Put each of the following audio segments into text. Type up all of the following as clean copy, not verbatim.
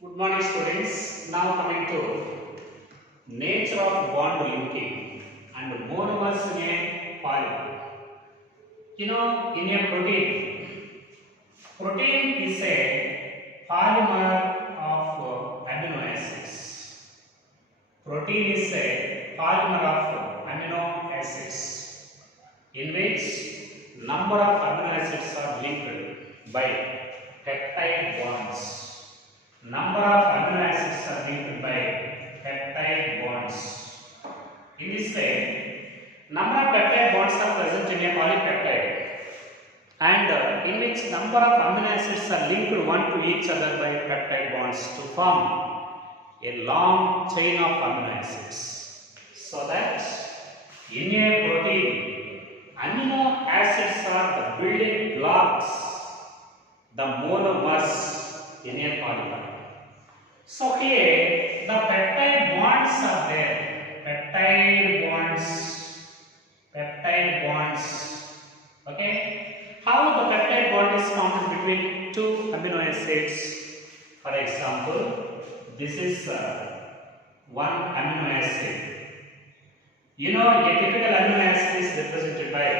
Good morning, students. Now coming to nature of bond linking and monomers in a polymer. In a protein is a polymer of amino acids. Protein is a polymer of amino acids in which number of amino acids are linked by peptide bonds. Number of amino acids are linked by peptide bonds. In this way, number of peptide bonds are present in a polypeptide, and in which number of amino acids are linked one to each other by peptide bonds to form a long chain of amino acids. So that in a protein, amino acids are the building blocks, the monomers in a polymer. So here the peptide bonds are there. Peptide bonds. Okay. How the peptide bond is formed between two amino acids? For example, this is one amino acid. A typical amino acid is represented by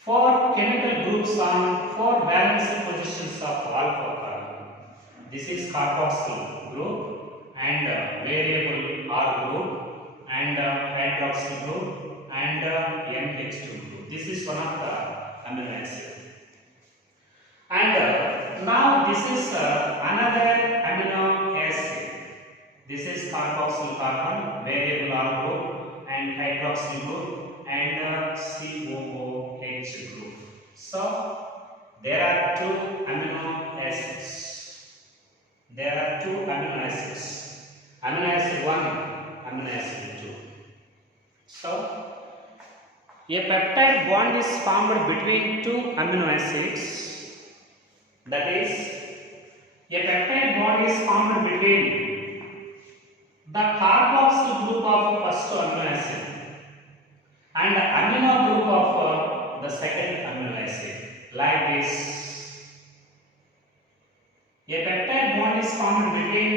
four chemical groups on four valence positions of alpha carbon. This is carboxyl group and variable R group and hydroxyl group and NH2 group. This is one of the amino acid. And now this is another amino acid. This is carboxyl carbon, variable R group and hydroxyl group and COOH group. So there are two amino acids. Amino acid 1, amino acid 2. So a peptide bond is formed between two amino acids. That is, a peptide bond is formed between the carboxyl group of first amino acid and the amino group of the second amino acid, like this. A peptide bond is formed between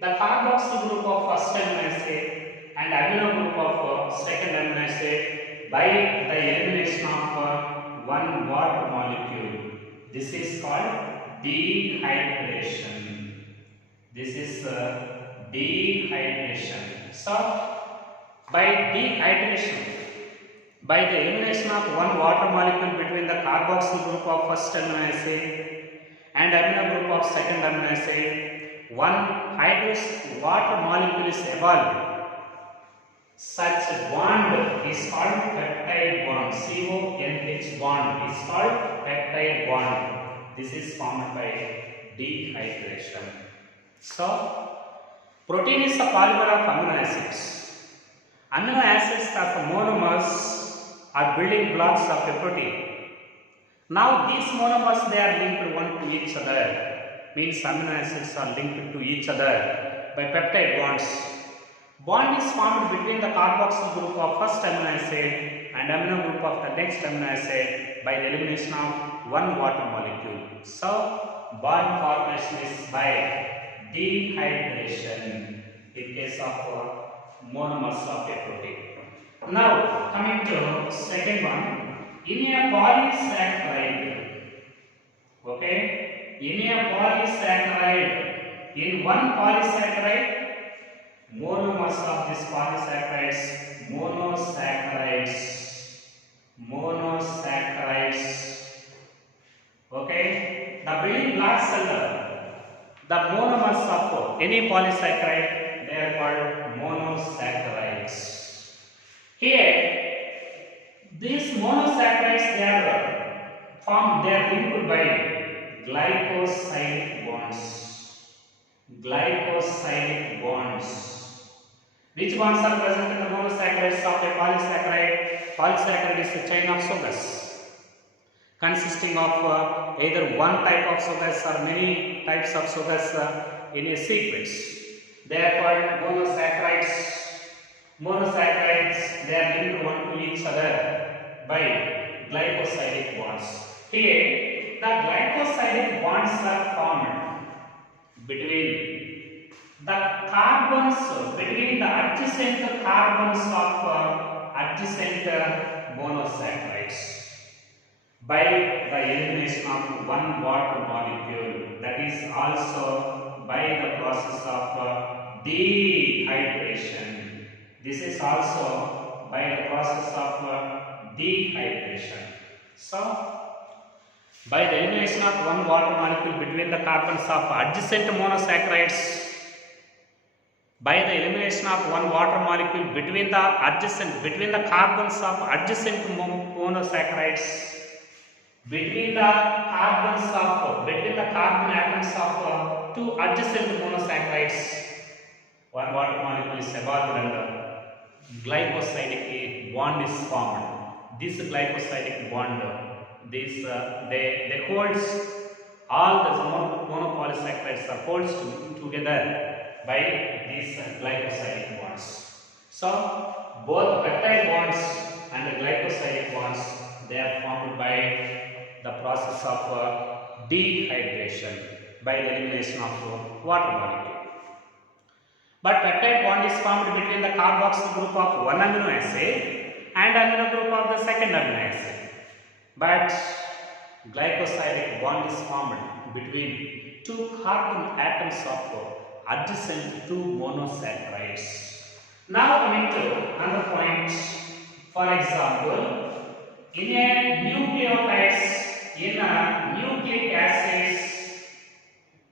the carboxyl group of first amino acid and amino group of second amino acid by the elimination of one water molecule. This is called dehydration. So, by dehydration, by the elimination of one water molecule between the carboxyl group of first amino acid and amino group of second amino acid, one hydrous water molecule is evolved. Such bond is called peptide bond. CONH bond is called peptide bond. This is formed by dehydration. So, protein is a polymer of amino acids. Amino acids are the monomers or building blocks of a protein. Now these monomers, they are linked one to each other, means amino acids are linked to each other by peptide bonds. Bond is formed between the carboxyl group of first amino acid and amino group of the next amino acid by the elimination of one water molecule. So bond formation is by dehydration in case of monomers of a protein. Now coming to second one. In a polysaccharide, in one polysaccharide, monomers of this polysaccharides, monosaccharides. Okay, the building blocks and the monomers of any polysaccharide, they are called monosaccharides. Here, these monosaccharides, they are linked by glycosidic bonds. Which bonds are present in the monosaccharides of a polysaccharide? Polysaccharide is a chain of sugars consisting of either one type of sugars or many types of sugars in a sequence. They are called monosaccharides. Monosaccharides, they are linked one to each other by glycosidic bonds. Here, the glycosidic bonds are formed between the carbons, between the adjacent carbons of adjacent monosaccharides by the elimination of one water molecule, that is also by the process of dehydration. This is also by the process of dehydration. So, by the elimination of one water molecule between the carbons of adjacent monosaccharides, by the elimination of one water molecule between the carbons of adjacent monosaccharides, between the carbon atoms of two adjacent monosaccharides, one water molecule is evolved and glycosidic bond is formed. This glycosidic bond, they holds all the monopolysaccharides are holds together by these glycosidic bonds. So both peptide bonds and the glycosidic bonds, they are formed by the process of dehydration by the elimination of water molecule. But peptide bond is formed between the carboxyl group of one amino acid and amino group of the second amino acid. But glycosidic bond is formed between two carbon atoms of adjacent two monosaccharides. Now coming to another point. For example, in a nucleotides, in a nucleic acids,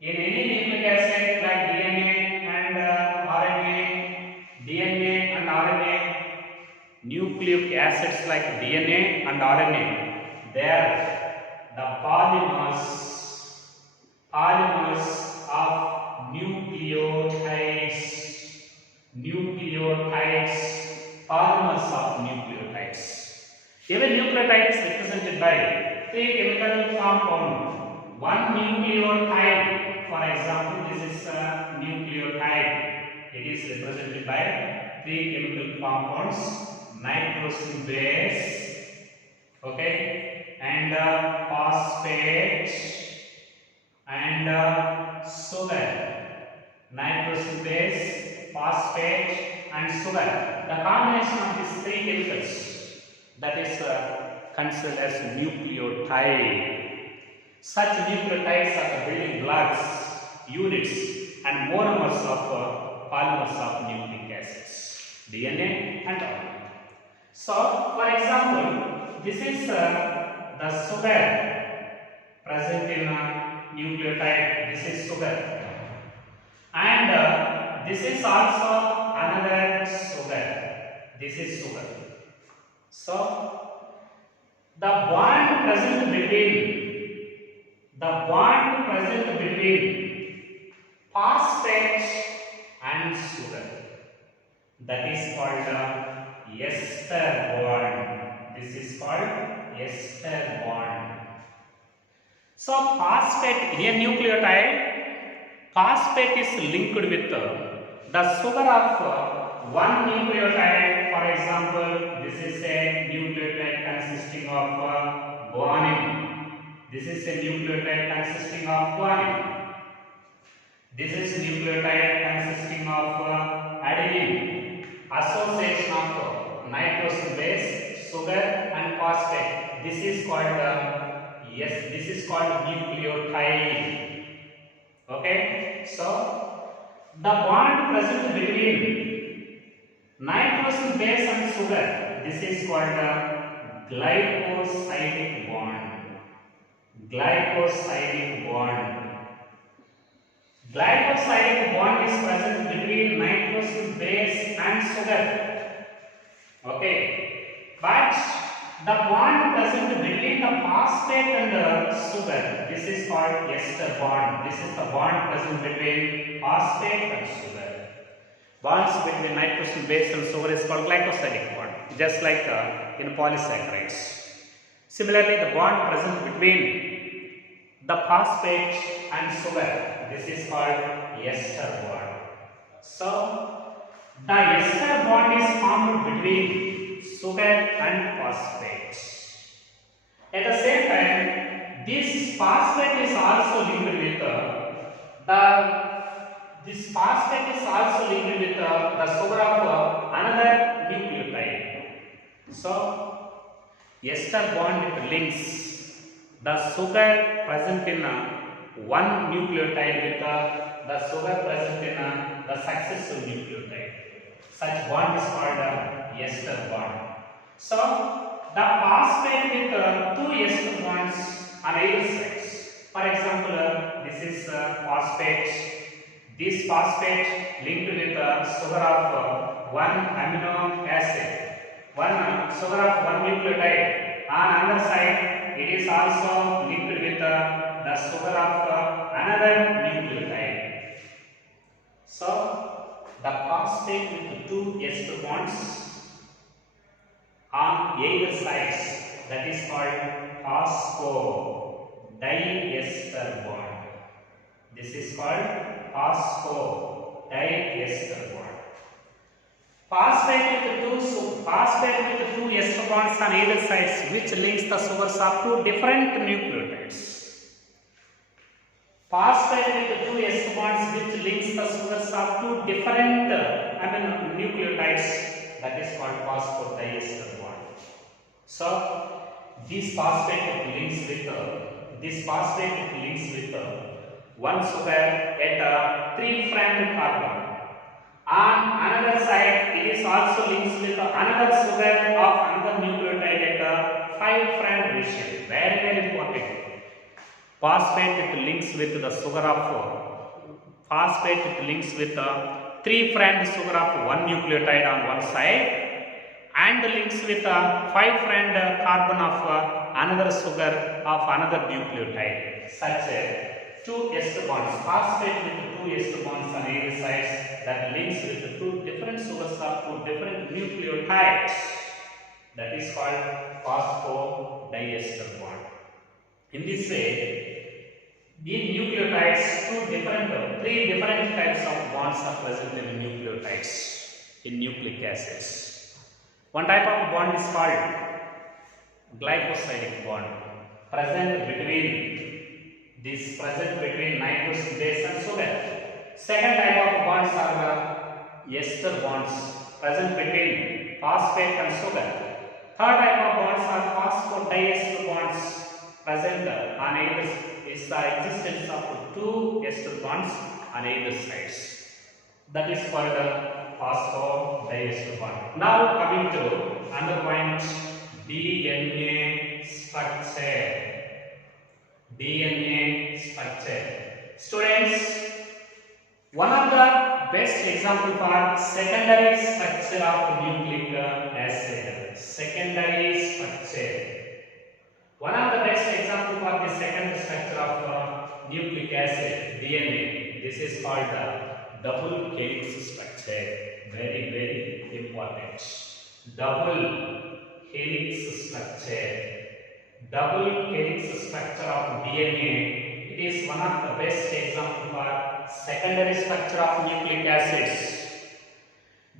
in any nucleic acid like DNA and RNA, nucleic acids like DNA and RNA, there the polymers of nucleotides, polymers of nucleotides. Even nucleotide is represented by three chemical compounds. One nucleotide, for example, this is a nucleotide. It is represented by three chemical compounds: nitrosin base, okay, and phosphate and sugar. Nitrosin base, phosphate and sugar. The combination of these three chemicals, that is considered as nucleotide. Such nucleotides are the building blocks, units and monomers of polymers of nucleic acids, DNA and RNA. So, for example, this is the sugar present in nucleotide. This is sugar, and this is also another sugar. This is sugar. So, the bond present between phosphate and sugar, that is called ester bond. This is called ester bond. So phosphate in a nucleotide, phosphate is linked with the sugar of one nucleotide. For example, this is a nucleotide consisting of guanine. This is a nucleotide consisting of guanine. This is a nucleotide consisting of adenine. Association of nitrosin base, sugar and phosphate. This is called nucleotide. Okay, so the bond present between nitrosin base and sugar, this is called glycosidic bond. Glycosidic bond is present between nitrosin base and sugar. Okay, but the bond present between the phosphate and the sugar, this is called ester bond. This is the bond present between phosphate and sugar. Bonds between nitrosin base and sugar is called glycosidic bond, just like in polysaccharides. Similarly, the bond present between the phosphate and sugar, this is called ester bond. So, the ester bond is formed between sugar and phosphate. At the same time, this phosphate is also linked with the This phosphate is also linked with the sugar of another nucleotide. So, ester bond links the sugar present in one nucleotide with the sugar present in the successive nucleotide. Such bond is called ester bond. So, the phosphate with two ester bonds on either sides. For example, this is phosphate. This phosphate linked with sugar of one amino acid, one sugar of one nucleotide. On other side, it is also linked with the sugar of another nucleotide. So, the phosphate with two ester bonds on either sides, that is called phosphodiester bond. This is called phosphodiester bond. Phosphate with two ester bonds on either sides, which links the sugars of two different nucleotides. Phosphate with two ester bonds, which links the sugars of two different nucleotides, that is called phosphodiester bond. So, this phosphate links with one sugar at a 3' carbon. On another side, it is also links with another sugar of another nucleotide at a 5' ratio. Very, very important. Phosphate links with the sugar of phosphate links with the 3' sugar of one nucleotide on one side, and links with a 5' carbon of another sugar of another nucleotide. Such two ester bonds, phosphate with two ester bonds on either sides, that links with two different sugars of two different nucleotides. That is called phosphodiester bond. In this way, in nucleotides, three different types of bonds are present in nucleotides, in nucleic acids. One type of bond is called glycosidic bond, present between nitrous base and sugar. Second type of bonds are ester bonds, present between phosphate and sugar. Third type of bonds are phosphodiester bonds, present on either is the existence of two ester bonds on either sides. That is called phosphodiester bond. Now coming to another point, DNA structure. DNA structure. Students, one of the best example for secondary structure of nucleic acid. Secondary structure. One of the best example for the secondary structure of nucleic acid, DNA. This is called double helix structure. Very, very important. Double helix structure. Double helix structure of DNA. It is one of the best example for secondary structure of nucleic acids.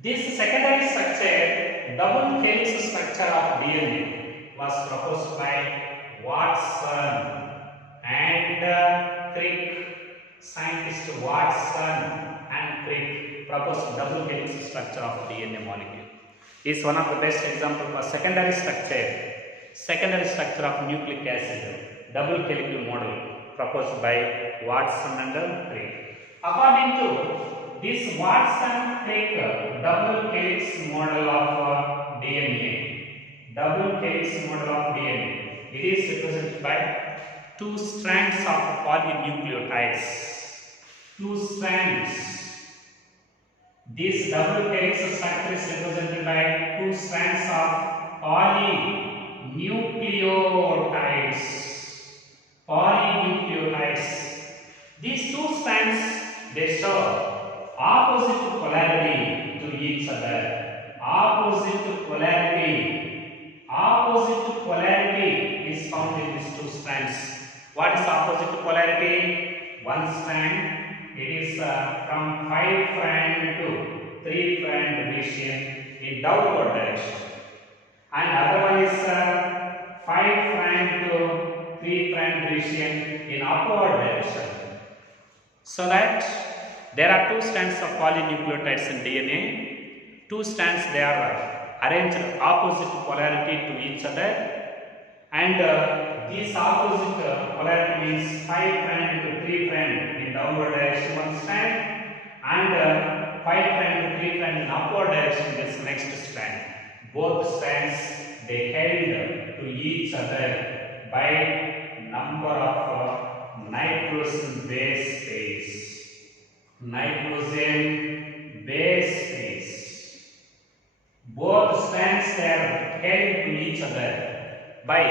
This secondary structure, double helix structure of DNA, was proposed by Watson and Crick. Scientist Watson and Crick proposed double helix structure of DNA molecule. Is one of the best example for secondary structure of nucleic acid, double helical model proposed by Watson and Crick. According to this Watson-Crick double helix model of DNA, it is represented by two strands of polynucleotides. Two strands. This double helix structure is represented by two strands of polynucleotides. These two strands, they show opposite polarity to each other. Opposite polarity is found in these two strands. What is opposite polarity? One strand, it is from 5' to 3' region in downward direction, and other one is 5' to 3' region in upward direction. So that there are two strands of polynucleotides in DNA. Two strands, they are arranged opposite polarity to each other, and this opposite polarity means 5' to 3' in downward direction one strand, and 5' to 3' in upward direction this next strand. Both strands, they held to each other by number of nitrogen base pairs. Nitrogen base pairs. Both strands are held to each other by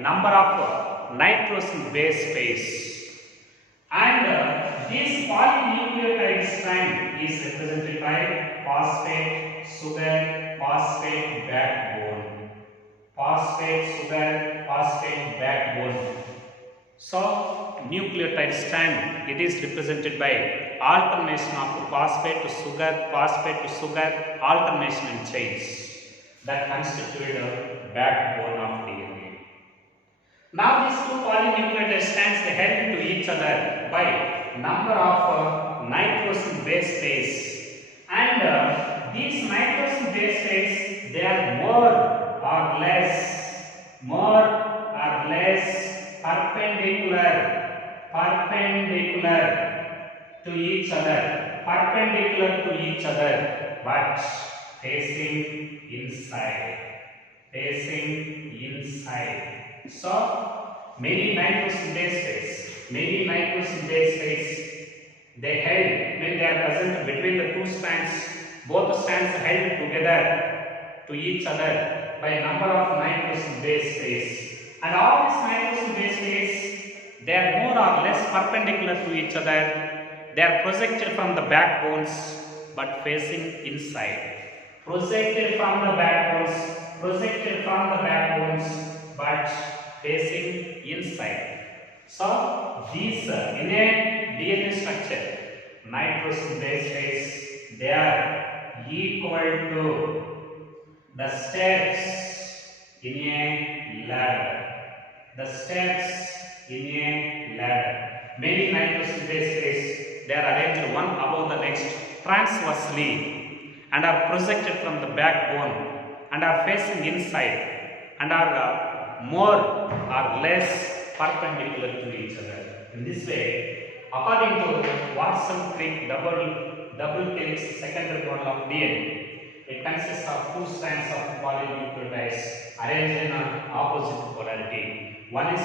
number of nitrogen base pairs. And this polynucleotide strand is represented by phosphate, sugar, phosphate backbone. Phosphate, sugar, phosphate backbone. So, nucleotide strand, it is represented by alternation of phosphate to sugar, alternation in chains that constitute a backbone of DNA. Now, these two polynucleotide strands, they held to each other by number of nitrogen base pairs, and these nitrogen base pairs, they are more or less perpendicular to each other, but facing inside. So many nitrogen base pairs, they held, when they are present between the two strands, both strands held together to each other by number of nitrogen base pairs, and all these nitrogen base pairs, they are more or less perpendicular to each other. They are projected from the backbones but facing inside. Projected from the backbones but facing inside. So these in a DNA structure, nitrogen base pairs, they are equal to the steps in a ladder. Many nitrogen base pairs, they are arranged one above the next transversely and are projected from the backbone and are facing inside and are more or less perpendicular to each other. In this way, according to Watson-Crick double helix secondary model of DNA, it consists of two strands of polynucleotides arranged in an opposite polarity. One is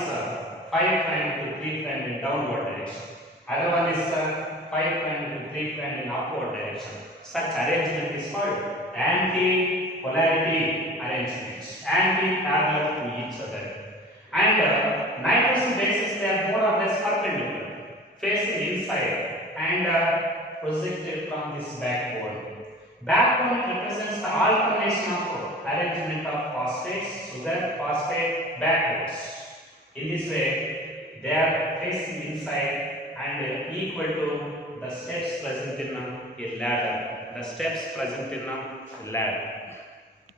5' to 3' in downward direction. Other one is 5' to 3' in upward direction. Such arrangement is called anti-polarity arrangements, anti-parallel to each other. And nitrogen bases, they are more or less perpendicular, facing inside and projected from this backbone. Backbone represents the alternation of arrangement of phosphates, sugar, phosphate backbones. In this way, they are facing inside and equal to the steps present in a ladder.